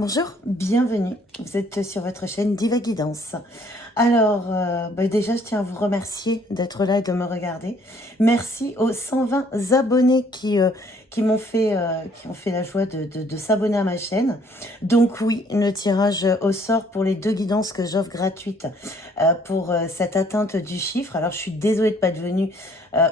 Bonjour, bienvenue. Vous êtes sur votre chaîne Diva Guidance. Alors, déjà, je tiens à vous remercier d'être là et de me regarder. Merci aux 120 abonnés qui m'ont fait, qui ont fait la joie de s'abonner à ma chaîne. Donc oui, le tirage au sort pour les 2 guidances que j'offre gratuites pour cette atteinte du chiffre. Alors, je suis désolée de pas être venue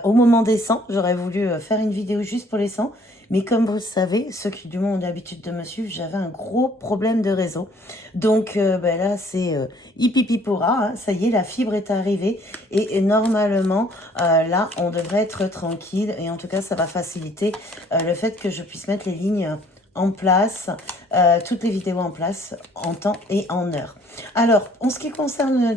au moment des 100. J'aurais voulu faire une vidéo juste pour les 100. Mais comme vous le savez, ceux qui du moins ont l'habitude de me suivre, j'avais un gros problème de réseau. Donc là, c'est hippipipoura, hein, ça y est, la fibre est arrivée. Et normalement, là, on devrait être tranquille. Et en tout cas, ça va faciliter le fait que je puisse mettre les lignes en place, toutes les vidéos en place, en temps et en heure. Alors, en ce qui concerne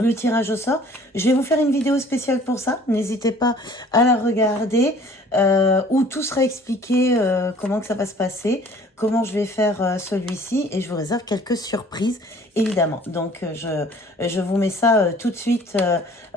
le tirage au sort, je vais vous faire une vidéo spéciale pour ça. N'hésitez pas à la regarder, où tout sera expliqué, comment que ça va se passer, comment je vais faire celui-ci, et je vous réserve quelques surprises, évidemment. Donc, je vous mets ça tout de suite.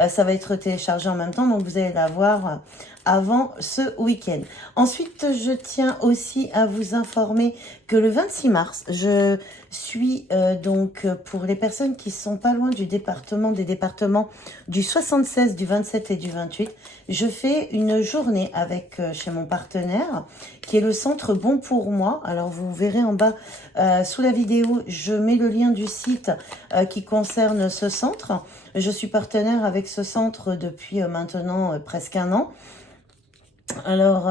Ça va être téléchargé en même temps, donc vous allez l'avoir avant ce week-end. Ensuite, je tiens aussi à vous informer que le 26 mars, je suis donc pour les personnes qui sont pas loin des départements du 76, du 27 et du 28, je fais une journée avec chez mon partenaire qui est le centre Bon pour moi. Alors vous verrez en bas sous la vidéo, je mets le lien du site qui concerne ce centre. Je suis partenaire avec ce centre depuis maintenant presque un an. Alors,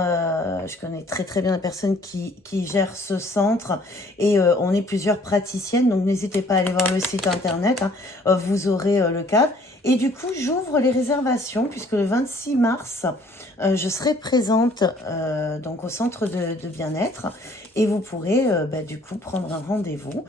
je connais très bien la personne qui gère ce centre et on est plusieurs praticiennes, donc n'hésitez pas à aller voir le site internet, hein, vous aurez le cadre. Et du coup, j'ouvre les réservations puisque le 26 mars, je serai présente donc au centre de bien-être et vous pourrez du coup prendre un rendez-vous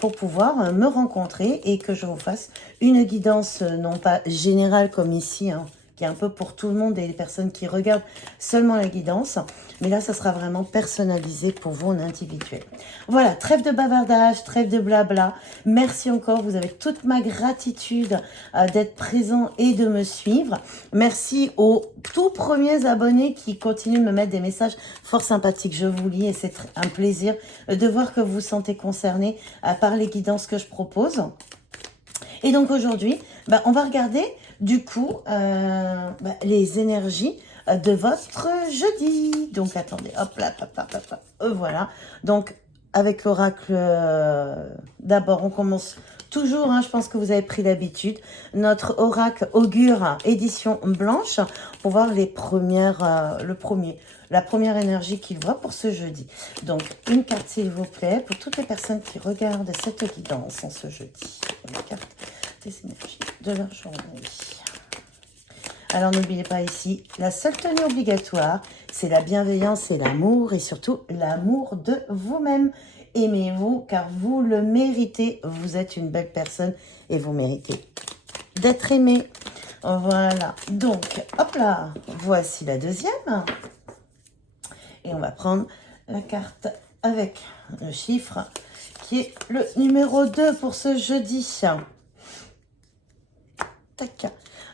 pour pouvoir me rencontrer et que je vous fasse une guidance non pas générale comme ici, hein, qui est un peu pour tout le monde et les personnes qui regardent seulement la guidance. Mais là, ça sera vraiment personnalisé pour vous en individuel. Voilà, trêve de bavardage, trêve de blabla. Merci encore, vous avez toute ma gratitude d'être présent et de me suivre. Merci aux tout premiers abonnés qui continuent de me mettre des messages fort sympathiques. Je vous lis et c'est un plaisir de voir que vous vous sentez concernés par les guidances que je propose. Et donc aujourd'hui, on va regarder du coup les énergies de votre jeudi. Donc attendez, hop là, voilà. Donc avec l'oracle, d'abord on commence toujours, hein, je pense que vous avez pris l'habitude, notre oracle augure édition blanche pour voir les premières, la première énergie qu'il voit pour ce jeudi. Donc une carte s'il vous plaît pour toutes les personnes qui regardent cette guidance en ce jeudi. Une carte des énergies de leur journée. Alors n'oubliez pas ici, la seule tenue obligatoire, c'est la bienveillance et l'amour, et surtout l'amour de vous-même. Aimez-vous car vous le méritez, vous êtes une belle personne et vous méritez d'être aimé. Voilà, donc hop là, voici la deuxième. Et on va prendre la carte avec le chiffre qui est le numéro 2 pour ce jeudi. Tac.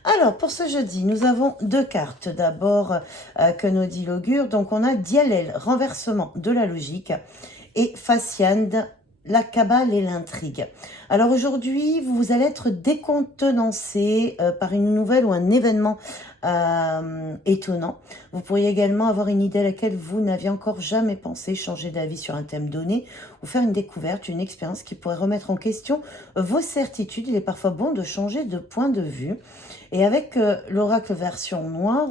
Alors, pour ce jeudi, nous avons 2 cartes. D'abord, que nous dit l'augure. Donc, on a Dialel, renversement de la logique, et Faciande, la cabale et l'intrigue. Alors, aujourd'hui, vous allez être décontenancé par une nouvelle ou un événement étonnant. Vous pourriez également avoir une idée à laquelle vous n'aviez encore jamais pensé, changer d'avis sur un thème donné ou faire une découverte, une expérience qui pourrait remettre en question vos certitudes. Il est parfois bon de changer de point de vue. Et avec l'oracle version noire,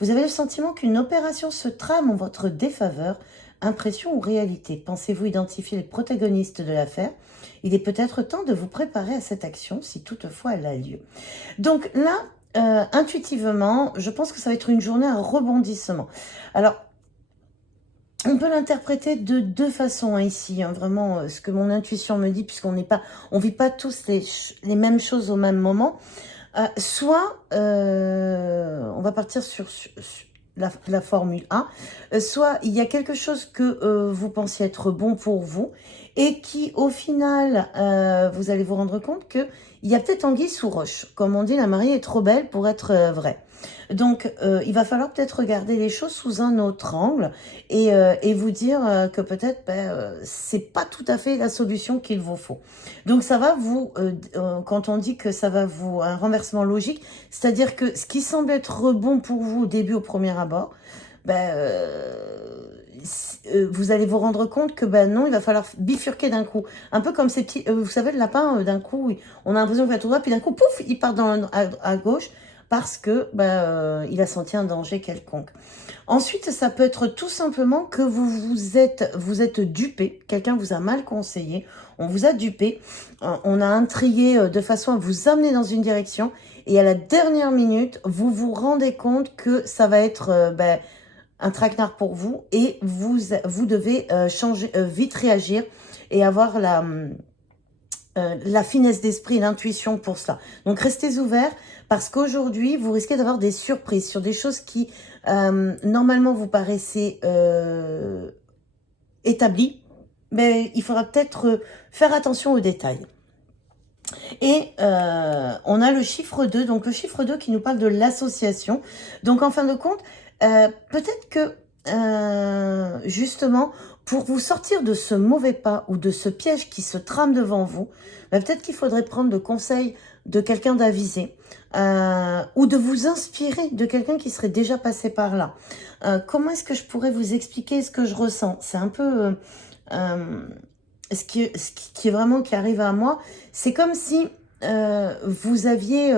vous avez le sentiment qu'une opération se trame en votre défaveur. Impression ou réalité? Pensez-vous identifier les protagonistes de l'affaire? Il est peut-être temps de vous préparer à cette action si toutefois elle a lieu. Donc là, intuitivement, je pense que ça va être une journée à rebondissement. Alors, on peut l'interpréter de 2 façons hein, ici, hein, vraiment ce que mon intuition me dit, puisqu'on vit pas tous les mêmes choses au même moment. Soit, on va partir sur la formule A, soit il y a quelque chose que vous pensiez être bon pour vous et qui au final vous allez vous rendre compte que il y a peut-être anguille sous roche, comme on dit, la mariée est trop belle pour être vraie. Donc, il va falloir peut-être regarder les choses sous un autre angle et vous dire que peut-être c'est pas tout à fait la solution qu'il vous faut. Donc, ça va vous, quand on dit que ça va vous, un renversement logique, c'est-à-dire que ce qui semble être bon pour vous au début, au premier abord, vous allez vous rendre compte que non, il va falloir bifurquer d'un coup. Un peu comme ces petits, vous savez, le lapin, d'un coup, on a l'impression qu'il va tout droit, puis d'un coup, pouf, il part à gauche parce que il a senti un danger quelconque. Ensuite, ça peut être tout simplement que vous êtes dupé, quelqu'un vous a mal conseillé, on vous a dupé, on a intrigué de façon à vous amener dans une direction, et à la dernière minute, vous vous rendez compte que ça va être un traquenard pour vous, et vous devez vite réagir et avoir la finesse d'esprit, l'intuition pour cela. Donc restez ouverts, parce qu'aujourd'hui, vous risquez d'avoir des surprises sur des choses qui, normalement, vous paraissez établies, mais il faudra peut-être faire attention aux détails. Et on a le chiffre 2, donc le chiffre 2 qui nous parle de l'association. Donc en fin de compte, peut-être que justement, pour vous sortir de ce mauvais pas ou de ce piège qui se trame devant vous, peut-être qu'il faudrait prendre le conseil de quelqu'un d'avisé ou de vous inspirer de quelqu'un qui serait déjà passé par là. Comment est-ce que je pourrais vous expliquer ce que je ressens? C'est un peu ce qui est vraiment qui arrive à moi. C'est comme si vous aviez,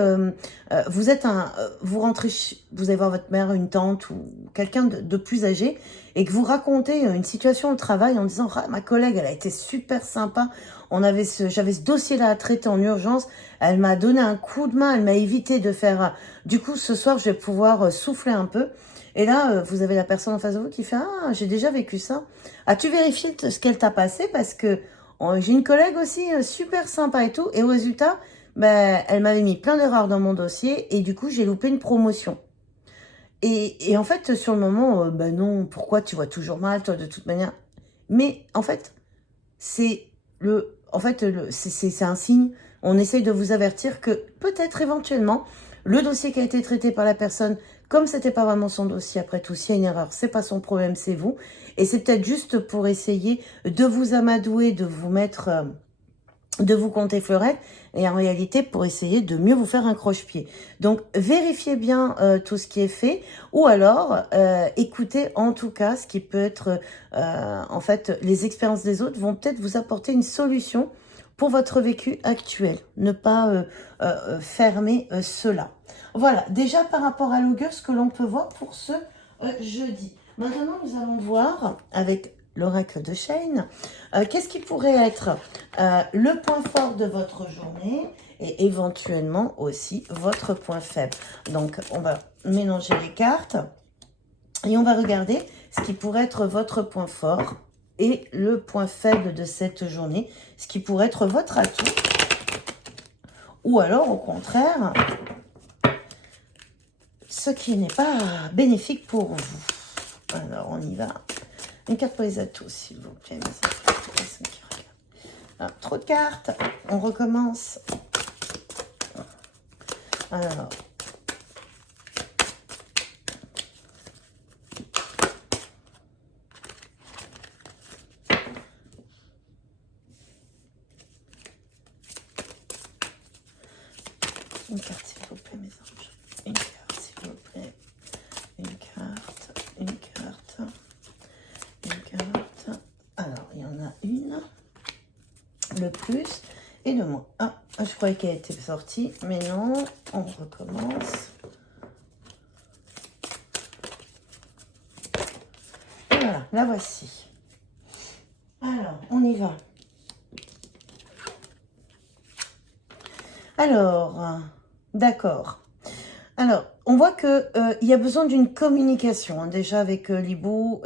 vous rentrez, vous allez voir votre mère, une tante ou quelqu'un de plus âgé, et que vous racontez une situation au travail en disant ah, ma collègue, elle a été super sympa, j'avais ce dossier-là à traiter en urgence, elle m'a donné un coup de main, elle m'a évité de faire, du coup ce soir je vais pouvoir souffler un peu. Et là, vous avez la personne en face de vous qui fait ah, j'ai déjà vécu ça. As-tu vérifié ce qu'elle t'a passé? Parce que j'ai une collègue aussi super sympa et tout, et au résultat, elle m'avait mis plein d'erreurs dans mon dossier, et du coup, j'ai loupé une promotion. Et en fait, sur le moment, non, pourquoi tu vois toujours mal, toi, de toute manière? Mais en fait, c'est un signe. On essaye de vous avertir que peut-être éventuellement, le dossier qui a été traité par la personne, comme c'était pas vraiment son dossier, après tout, s'il y a une erreur, c'est pas son problème, c'est vous. Et c'est peut-être juste pour essayer de vous amadouer, de vous mettre, de vous compter fleurette, et en réalité pour essayer de mieux vous faire un croche-pied. Donc vérifiez bien tout ce qui est fait, ou alors écoutez en tout cas ce qui peut être, en fait, les expériences des autres vont peut-être vous apporter une solution pour votre vécu actuel. Ne pas fermer cela. Voilà, déjà par rapport à l'augure, ce que l'on peut voir pour ce jeudi. Maintenant, nous allons voir avec l'oracle de Shane, qu'est-ce qui pourrait être le point fort de votre journée et éventuellement aussi votre point faible. Donc, on va mélanger les cartes et on va regarder ce qui pourrait être votre point fort et le point faible de cette journée, ce qui pourrait être votre atout, ou alors au contraire, ce qui n'est pas bénéfique pour vous. Alors, on y va. Une carte pour les atouts, s'il vous plaît. Ah, trop de cartes. On recommence. Alors. Une carte, s'il vous plaît, mes anges. Une carte, s'il vous plaît. Une carte. Une carte. Une carte. Alors, il y en a une. Le plus et le moins. Ah, je croyais qu'elle était sortie, mais non. On recommence. Et voilà, la voici. Alors, on y va. Alors, d'accord. Alors, on voit que il y a besoin d'une communication, hein, déjà avec l'hibou.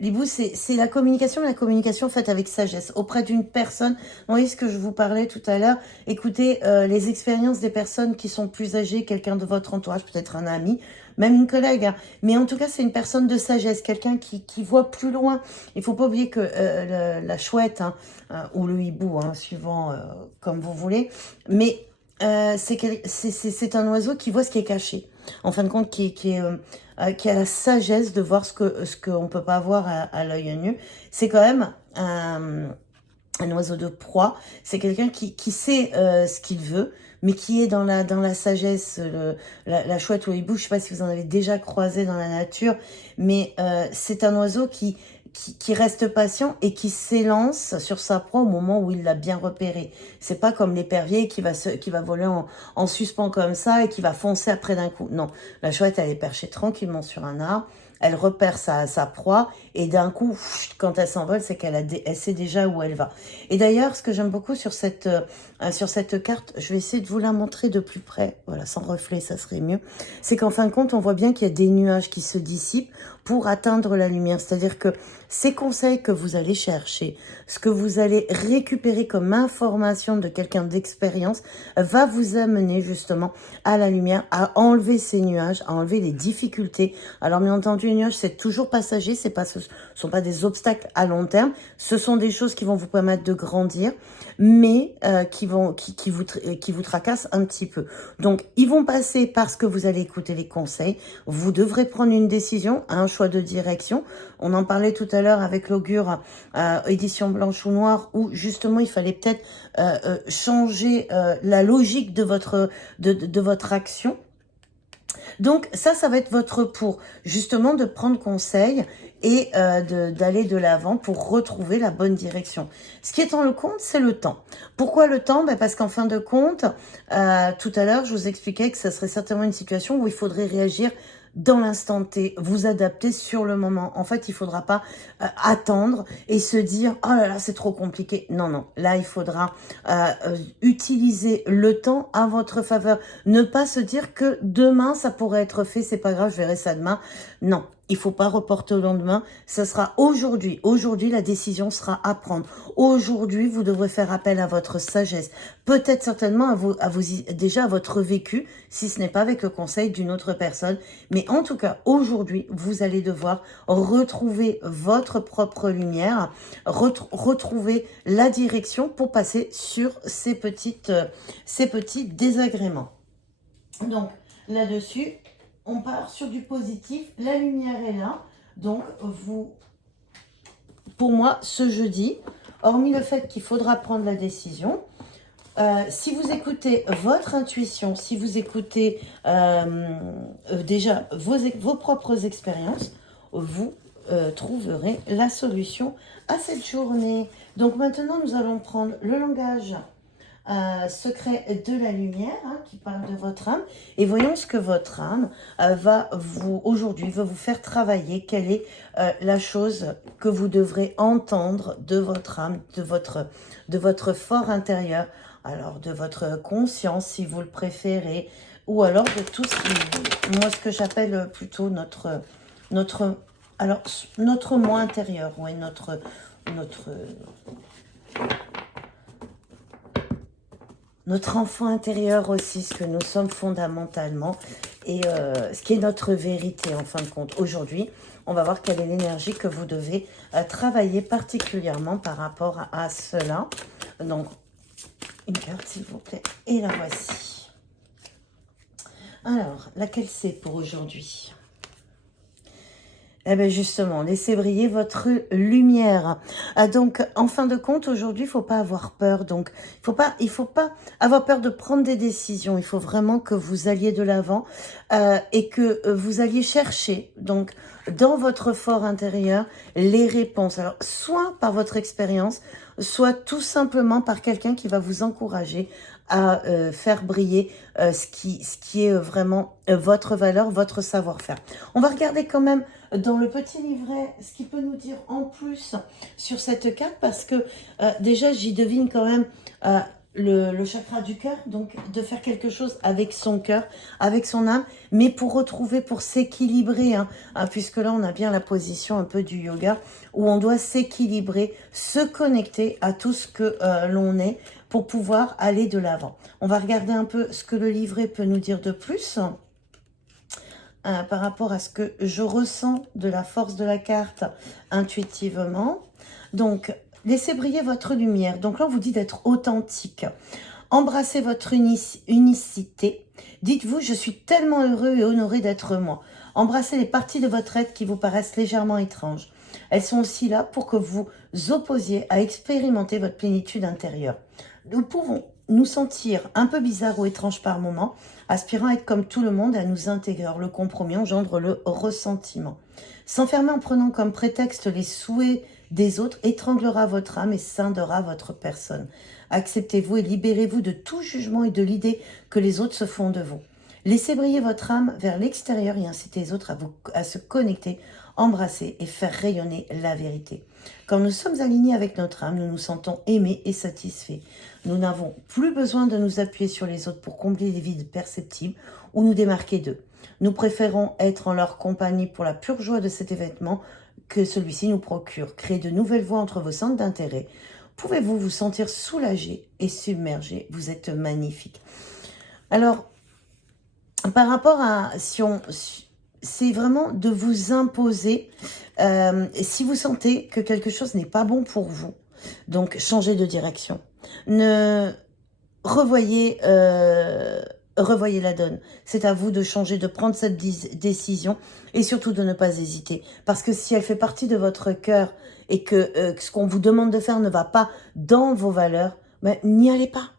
L'hibou, c'est la communication faite avec sagesse auprès d'une personne. Vous voyez ce que je vous parlais tout à l'heure. Écoutez les expériences des personnes qui sont plus âgées, quelqu'un de votre entourage, peut-être un ami, même une collègue. Hein. Mais en tout cas, c'est une personne de sagesse, quelqu'un qui voit plus loin. Il faut pas oublier que la chouette ou le hibou, hein, suivant comme vous voulez, mais c'est un oiseau qui voit ce qui est caché. en fin de compte, qui a la sagesse de voir ce qu'on ne peut pas voir à l'œil nu. C'est quand même un oiseau de proie. C'est quelqu'un qui sait ce qu'il veut, mais qui est dans la sagesse. La chouette au hibou, je ne sais pas si vous en avez déjà croisé dans la nature, mais c'est un oiseau qui reste patient et qui s'élance sur sa proie au moment où il l'a bien repéré. C'est pas comme l'épervier qui va voler en suspens comme ça et qui va foncer après d'un coup. Non, la chouette, elle est perchée tranquillement sur un arbre, elle repère sa proie et d'un coup, quand elle s'envole, c'est elle sait déjà où elle va. Et d'ailleurs, ce que j'aime beaucoup sur cette carte, je vais essayer de vous la montrer de plus près, voilà, sans reflet, ça serait mieux, c'est qu'en fin de compte, on voit bien qu'il y a des nuages qui se dissipent pour atteindre la lumière. C'est-à-dire que ces conseils que vous allez chercher, ce que vous allez récupérer comme information de quelqu'un d'expérience, va vous amener justement à la lumière, à enlever ces nuages, à enlever les difficultés. Alors bien entendu, les nuages, c'est toujours passager, ce sont pas des obstacles à long terme, ce sont des choses qui vont vous permettre de grandir, mais qui vous tracassent un petit peu. Donc, ils vont passer parce que vous allez écouter les conseils. Vous devrez prendre une décision, un choix de direction. On en parlait tout à l'heure avec l'augure édition blanche ou noire, où justement, il fallait peut-être changer la logique de votre action. Donc ça va être votre pour, justement, de prendre conseil et d'aller de l'avant pour retrouver la bonne direction. Ce qui est en compte, c'est le temps. Pourquoi le temps? Parce qu'en fin de compte, tout à l'heure, je vous expliquais que ça serait certainement une situation où il faudrait réagir dans l'instant T, vous adapter sur le moment. En fait, il ne faudra pas attendre et se dire « Oh là là, c'est trop compliqué ». Non, non. Là, il faudra utiliser le temps à votre faveur. Ne pas se dire que demain, ça pourrait être fait, c'est pas grave, je verrai ça demain. Non. Il faut pas reporter au lendemain, ça sera aujourd'hui. Aujourd'hui, la décision sera à prendre. Aujourd'hui, vous devrez faire appel à votre sagesse. Peut-être certainement déjà à votre vécu, si ce n'est pas avec le conseil d'une autre personne. Mais en tout cas, aujourd'hui, vous allez devoir retrouver votre propre lumière, retrouver la direction pour passer sur ces petits désagréments. Donc, là-dessus, on part sur du positif, la lumière est là, donc pour moi, ce jeudi, hormis le fait qu'il faudra prendre la décision, si vous écoutez votre intuition, si vous écoutez déjà vos propres expériences, vous trouverez la solution à cette journée. Donc maintenant, nous allons prendre le langage secret de la lumière, qui parle de votre âme, et voyons ce que votre âme aujourd'hui va vous faire travailler. Quelle est la chose que vous devrez entendre de votre âme, de votre fort intérieur, alors de votre conscience si vous le préférez, ou alors de tout ce qui, moi, ce que j'appelle plutôt notre moi intérieur, ouais, notre enfant intérieur aussi, ce que nous sommes fondamentalement, et ce qui est notre vérité en fin de compte. Aujourd'hui, on va voir quelle est l'énergie que vous devez travailler particulièrement par rapport à cela. Donc, une carte s'il vous plaît, et la voici. Alors, laquelle c'est pour aujourd'hui ? Eh bien justement, laissez briller votre lumière. Donc, en fin de compte, aujourd'hui, il ne faut pas avoir peur. Donc, il faut pas avoir peur de prendre des décisions. Il faut vraiment que vous alliez de l'avant et que vous alliez chercher, donc, dans votre fort intérieur, les réponses. Alors, soit par votre expérience, soit tout simplement par quelqu'un qui va vous encourager à faire briller ce qui est vraiment votre valeur, votre savoir-faire. On va regarder quand même dans le petit livret ce qui peut nous dire en plus sur cette carte, parce que déjà j'y devine quand même le chakra du cœur, donc de faire quelque chose avec son cœur, avec son âme, mais pour s'équilibrer, puisque là on a bien la position un peu du yoga, où on doit s'équilibrer, se connecter à tout ce que l'on est, pour pouvoir aller de l'avant. On va regarder un peu ce que le livret peut nous dire de plus par rapport à ce que je ressens de la force de la carte intuitivement. Donc, laissez briller votre lumière. Donc là, on vous dit d'être authentique. Embrassez votre unicité. Dites-vous, je suis tellement heureux et honoré d'être moi. Embrassez les parties de votre être qui vous paraissent légèrement étranges. Elles sont aussi là pour que vous opposiez à expérimenter votre plénitude intérieure. Nous pouvons nous sentir un peu bizarres ou étranges par moments, aspirant à être comme tout le monde, à nous intégrer. Le compromis engendre le ressentiment. S'enfermer en prenant comme prétexte les souhaits des autres étranglera votre âme et scindera votre personne. Acceptez-vous et libérez-vous de tout jugement et de l'idée que les autres se font de vous. Laissez briller votre âme vers l'extérieur et incitez les autres à se connecter, embrasser et faire rayonner la vérité. Quand nous sommes alignés avec notre âme, nous nous sentons aimés et satisfaits. Nous n'avons plus besoin de nous appuyer sur les autres pour combler les vides perceptibles ou nous démarquer d'eux. Nous préférons être en leur compagnie pour la pure joie de cet événement que celui-ci nous procure. Créer de nouvelles voies entre vos centres d'intérêt. Pouvez-vous vous sentir soulagé et submergé? Vous êtes magnifique. Alors, par rapport à... c'est vraiment de vous imposer, si vous sentez que quelque chose n'est pas bon pour vous, donc changez de direction. Ne revoyez la donne. C'est à vous de changer, de prendre cette décision et surtout de ne pas hésiter. Parce que si elle fait partie de votre cœur et que ce qu'on vous demande de faire ne va pas dans vos valeurs, ben, n'y allez pas.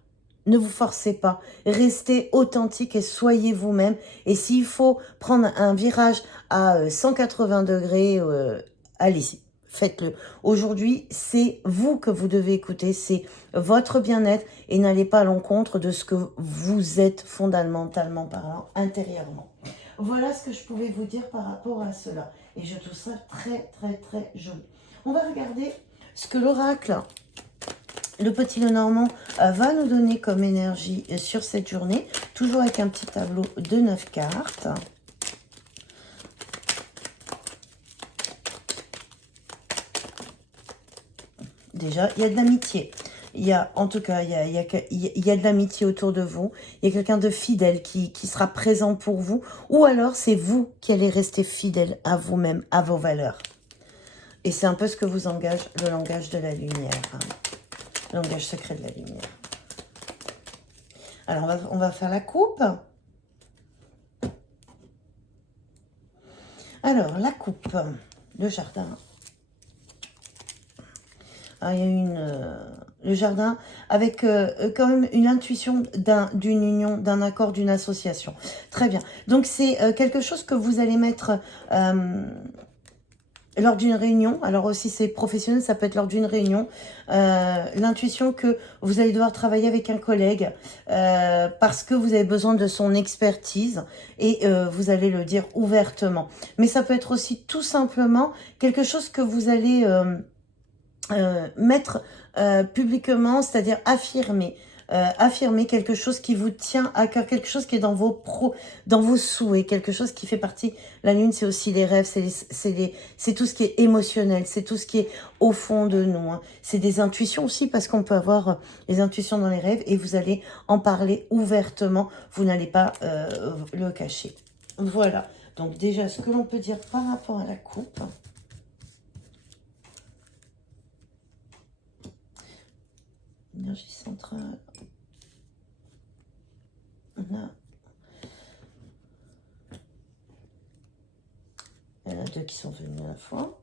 Ne vous forcez pas. Restez authentique et soyez vous-même. Et s'il faut prendre un virage à 180 degrés, allez-y. Faites-le. Aujourd'hui, c'est vous que vous devez écouter, c'est votre bien-être et n'allez pas à l'encontre de ce que vous êtes fondamentalement parlant, intérieurement. Voilà ce que je pouvais vous dire par rapport à cela. Et je trouve ça très, très, très joli. On va regarder ce que l'oracle, le petit Lenormand, va nous donner comme énergie sur cette journée. Toujours avec un petit tableau de 9 cartes. Déjà, il y a de l'amitié. Il y a, en tout cas, il y a de l'amitié autour de vous. Il y a quelqu'un de fidèle qui sera présent pour vous. Ou alors, c'est vous qui allez rester fidèle à vous-même, à vos valeurs. Et c'est un peu ce que vous engage le langage de la lumière. Hein. Le langage secret de la lumière. Alors, on va faire la coupe. Alors, la coupe. Le jardin. Ah, il y a le jardin avec quand même une intuition d'une union, d'un accord, d'une association. Très bien. Donc, c'est quelque chose que vous allez mettre lors d'une réunion. Alors aussi, c'est professionnel, ça peut être lors d'une réunion. L'intuition que vous allez devoir travailler avec un collègue parce que vous avez besoin de son expertise et vous allez le dire ouvertement. Mais ça peut être aussi tout simplement quelque chose que vous allez... mettre publiquement, c'est-à-dire affirmer quelque chose qui vous tient à cœur, quelque chose qui est dans vos souhaits, quelque chose qui fait partie. La lune, c'est aussi les rêves, c'est tout ce qui est émotionnel, c'est tout ce qui est au fond de nous. Hein. C'est des intuitions aussi, parce qu'on peut avoir les intuitions dans les rêves et vous allez en parler ouvertement. Vous n'allez pas le cacher. Voilà. Donc déjà, ce que l'on peut dire par rapport à la coupe. Énergie centrale. On a... Il y en a deux qui sont venus à la fois.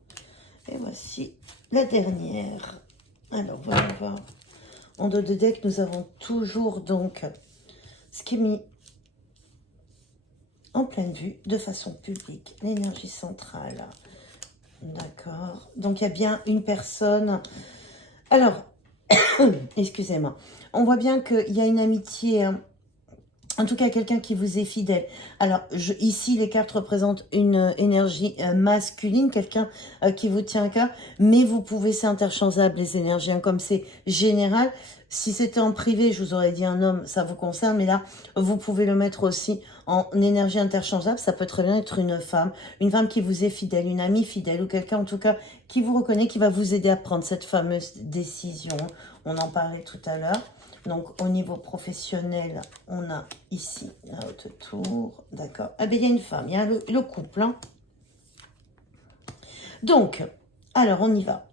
Et voici la dernière. Alors, voilà voir. En dos de deck, nous avons toujours donc ce qui est mis en pleine vue de façon publique. L'énergie centrale. D'accord. Donc, il y a bien une personne... Alors... Excusez-moi. On voit bien qu'il y a une amitié, en tout cas quelqu'un qui vous est fidèle. Alors ici, les cartes représentent une énergie masculine, quelqu'un qui vous tient à cœur, mais vous pouvez, c'est interchangeable les énergies, hein, comme c'est général. Si c'était en privé, je vous aurais dit un homme, ça vous concerne, mais là, vous pouvez le mettre aussi en énergie interchangeable. Ça peut très bien être une femme qui vous est fidèle, une amie fidèle, ou quelqu'un en tout cas qui vous reconnaît, qui va vous aider à prendre cette fameuse décision. On en parlait tout à l'heure. Donc, au niveau professionnel, on a ici la haute tour. D'accord. Ah ben, il y a une femme, il y a le couple. Hein. Donc, alors, on y va.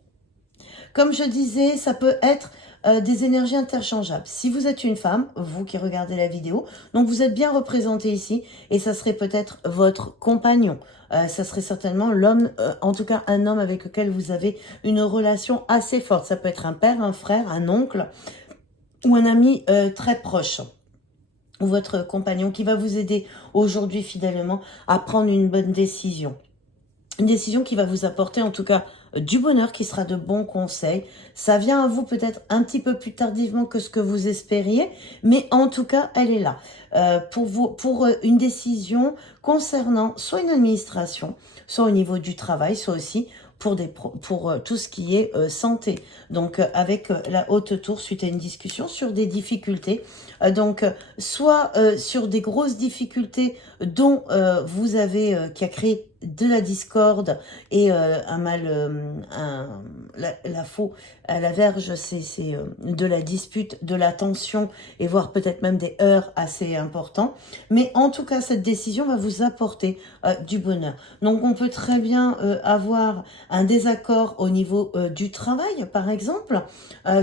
Comme je disais, ça peut être des énergies interchangeables. Si vous êtes une femme, vous qui regardez la vidéo, donc vous êtes bien représenté ici, et ça serait peut-être votre compagnon. Ça serait certainement l'homme, en tout cas un homme avec lequel vous avez une relation assez forte. Ça peut être un père, un frère, un oncle ou un ami très proche. Ou votre compagnon qui va vous aider aujourd'hui fidèlement à prendre une bonne décision. Une décision qui va vous apporter en tout cas du bonheur, qui sera de bons conseils. Ça vient à vous peut-être un petit peu plus tardivement que ce que vous espériez, mais en tout cas, elle est là. Pour une décision concernant soit une administration, soit au niveau du travail, soit aussi pour tout ce qui est santé. Donc avec la haute tour suite à une discussion sur des difficultés. Soit sur des grosses difficultés dont vous avez qui a créé de la discorde et la faux à la verge, c'est de la dispute, de la tension et voire peut-être même des heurts assez importants. Mais en tout cas, cette décision va vous apporter du bonheur. Donc on peut très bien avoir un désaccord au niveau du travail, par exemple,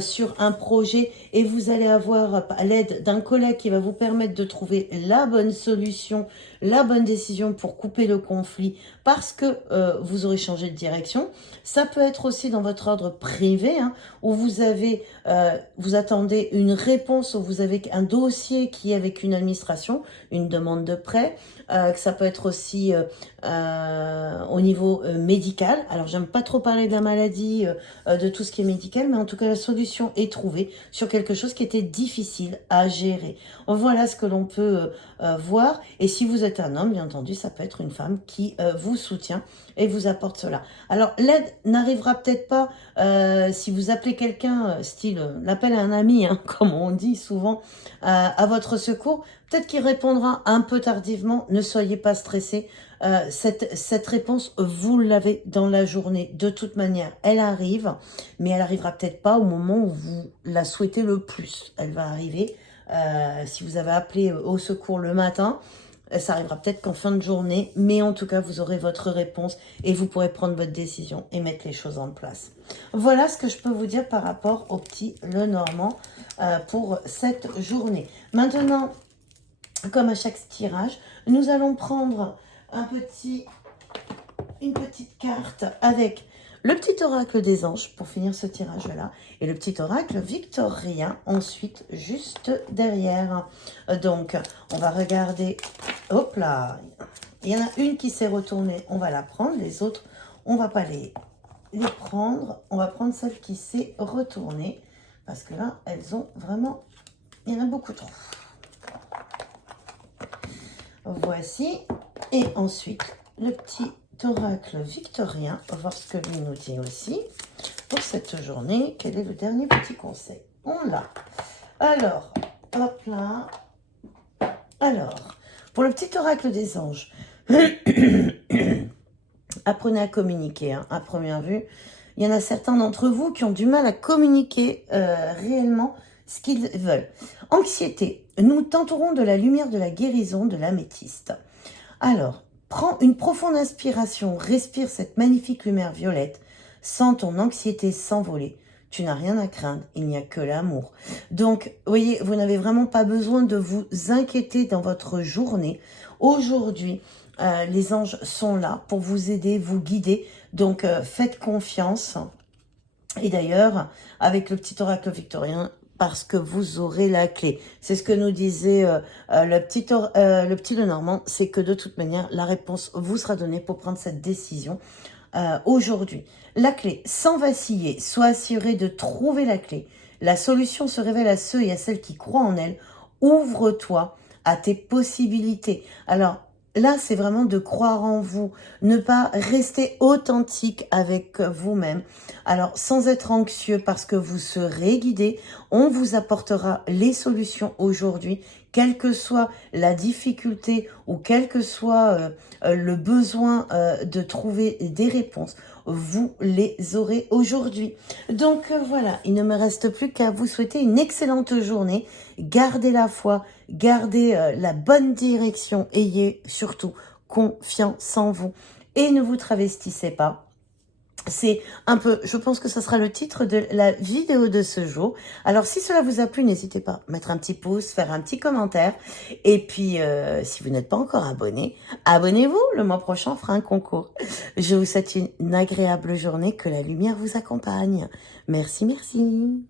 sur un projet, et vous allez avoir à l'aide d'un collègue qui va vous permettre de trouver la bonne solution, la bonne décision pour couper le conflit parce que vous aurez changé de direction. Ça peut être aussi dans votre ordre privé, hein, où vous attendez une réponse, où vous avez un dossier qui est avec une administration, une demande de prêt. Que ça peut être aussi au niveau médical. Alors, j'aime pas trop parler de la maladie, de tout ce qui est médical, mais en tout cas, la solution est trouvée sur quelque chose qui était difficile à gérer. Voilà ce que l'on peut voir. Et si vous êtes un homme, bien entendu, ça peut être une femme qui vous soutient et vous apporte cela. Alors, l'aide n'arrivera peut-être pas si vous appelez quelqu'un, style l'appel à un ami, hein, comme on dit souvent, à votre secours. Peut-être qu'il répondra un peu tardivement, ne soyez pas stressés. Cette réponse, vous l'avez dans la journée. De toute manière, elle arrive, mais elle arrivera peut-être pas au moment où vous la souhaitez le plus. Elle va arriver, si vous avez appelé au secours le matin, ça arrivera peut-être qu'en fin de journée, mais en tout cas, vous aurez votre réponse et vous pourrez prendre votre décision et mettre les choses en place. Voilà ce que je peux vous dire par rapport au petit Lenormand pour cette journée. Maintenant, comme à chaque tirage, nous allons prendre une petite carte avec le petit oracle des anges pour finir ce tirage-là et le petit oracle victorien ensuite juste derrière. Donc, on va regarder. Hop là, il y en a une qui s'est retournée, on va la prendre. Les autres, on va pas les prendre. On va prendre celle qui s'est retournée parce que là, elles ont vraiment... Il y en a beaucoup trop. Voici. Et ensuite, le petit oracle victorien. On va voir ce que lui nous dit aussi pour cette journée. Quel est le dernier petit conseil? On l'a. Alors, hop là. Alors, pour le petit oracle des anges, apprenez à communiquer, hein, à première vue. Il y en a certains d'entre vous qui ont du mal à communiquer réellement ce qu'ils veulent. Anxiété. Nous tenterons de la lumière de la guérison de l'améthyste. Alors, prends une profonde inspiration, respire cette magnifique lumière violette, sens ton anxiété s'envoler. Tu n'as rien à craindre, il n'y a que l'amour. Donc, vous voyez, vous n'avez vraiment pas besoin de vous inquiéter dans votre journée. Aujourd'hui, les anges sont là pour vous aider, vous guider. Donc, faites confiance. Et d'ailleurs, avec le petit oracle victorien, parce que vous aurez la clé. C'est ce que nous disait le petit Lenormand, c'est que de toute manière, la réponse vous sera donnée pour prendre cette décision aujourd'hui. La clé, sans vaciller, sois assuré de trouver la clé. La solution se révèle à ceux et à celles qui croient en elle. Ouvre-toi à tes possibilités. Alors, là, c'est vraiment de croire en vous, ne pas rester authentique avec vous-même. Alors, sans être anxieux parce que vous serez guidé, on vous apportera les solutions aujourd'hui, quelle que soit la difficulté ou quel que soit le besoin de trouver des réponses. Vous les aurez aujourd'hui. Donc voilà, il ne me reste plus qu'à vous souhaiter une excellente journée. Gardez la foi, gardez la bonne direction, ayez surtout confiance en vous et ne vous travestissez pas. c'est un peu, je pense que ce sera le titre de la vidéo de ce jour. Alors, si cela vous a plu, n'hésitez pas à mettre un petit pouce, faire un petit commentaire. Et puis, si vous n'êtes pas encore abonné, abonnez-vous. Le mois prochain, on fera un concours. Je vous souhaite une agréable journée. Que la lumière vous accompagne. Merci, merci.